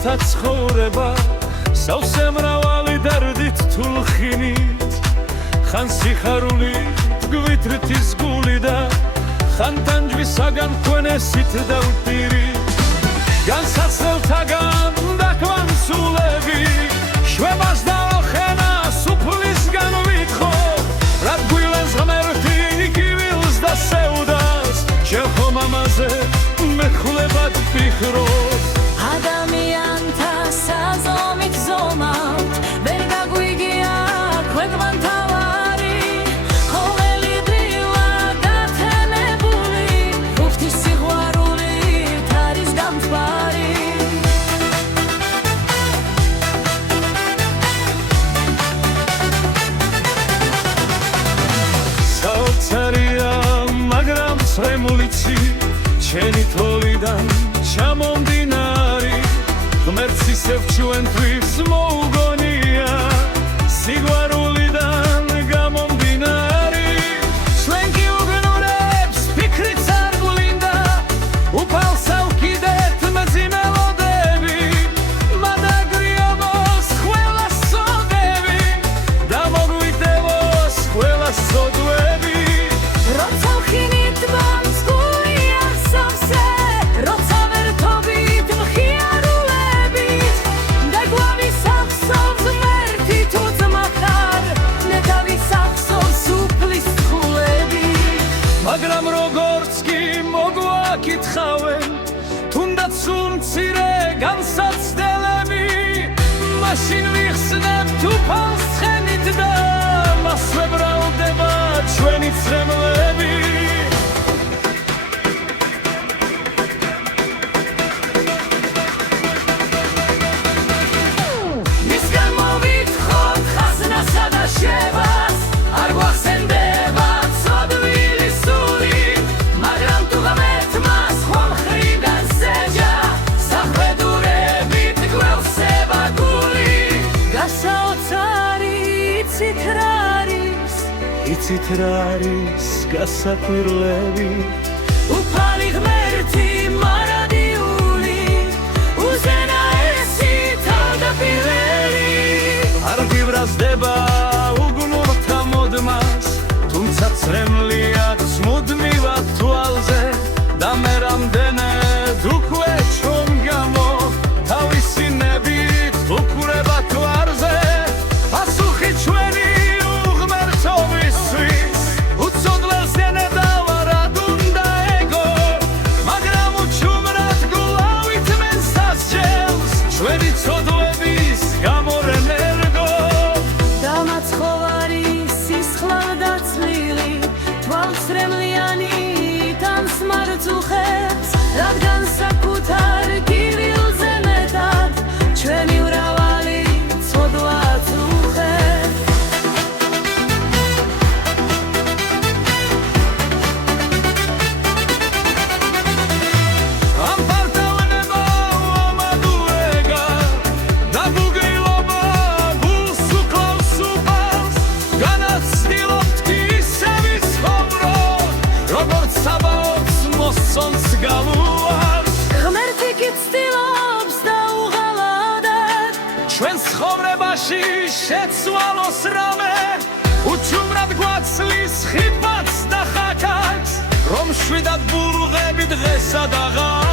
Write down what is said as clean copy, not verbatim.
გასთა ცხოვრება სავსე მრავალი დარდით თულხინით ხან სიხარულით გვითრთის გული და ხან ტანჯვისაგან ქვენესით დავტირით განსაცდელთაგან დაქვანსულები შვებას და ოხენას უფლისგან ვითხოვ რაც გვილენს ღმერთი იგივილს და სევდას შეხომ ამაზე მეხულებად ვფიქრობ ადამიანთა საზომით ზომავთ ვერ გაგვიგია ქვეყანთავარი ყოველი დღევა გათენებული ღვთის სიყვარულით არის გამთბარი საოცარია მაგრამ ცრემლიცი ჩენი თოვლიდან ჩამომდინარი ღმერთს ისევ ჩვენთვის მოუგონია სიყვარულიდან გამომდინარი ჩვენ კი უგნურებს ფიქრიც არ გვლინდა უფალს ავკიდეთ მძიმელოდები მადაგრიობოს ყველა სოდები და მოგვიდევოს ყველა სოდვები როცა ვხინით მომსგულია სავსე როცა ვერთობით მხიარულებით და გვავისახსოვს ღმერთი თუ ძმახარ მე დავისახსოვს უფლის თხულები მაგრამ როგორც კი მოგვაკითხავენ თუნდაც უმცირე განსაცდელები მაშინ ვიხსნებთ უფალს ცხენით და მასვე ბრალდება ჩვენი ცრემლები მისგან მოვითხოვთ ხაზნასა და შევას არ გვახსენდება ცოდვილი სული მაგრამ თუ ღმერთმა სხვა მხრიდან სეჯა სახვედურებით გვევსება გული გასაოცარი იცით რა არის გასაკვირლები უფალი ღმერთი მარადიული უზენაესი თავდაპირველი არ გიბრაზდება უგნურთა მოდმას თუმცა ცრემლიად მუდმივად თვალზე და მე რამდენად უკვე ჩომ გამო თავისი ნებით უყურება თვარზე პასუხი ჩვენი უღმერთობისთვის უცოდლელს ენედავარად უნდა ეგო მაგრამ უჩუმრად გულავით მენ სასჯელს ჩვენი ცოდვების გამორენერგო დამაცხოვარი სისხლავ და წლილი თვალცრემლიანი იტანს მარწუხებს რადგან საკუთარ კივილზე მეტად ჩვენი მრავალი ცოდვა წუხებს ამ პარტავნება ამადურეგა და ბუგილობა გულს უკლავს უფალს განაცდილობთ კი ისევ იცხოვრო როგორც საბაობს მოსწონს გალუარს ღმერთი კი ცდილობს და უღალატად ჩვენს ცხოვრებაში შეცვალოს რამე უჩუმრად გვაცლის ხიფაც და ხაქაც რომ შვიდად ბურღები დღესა და ღამეს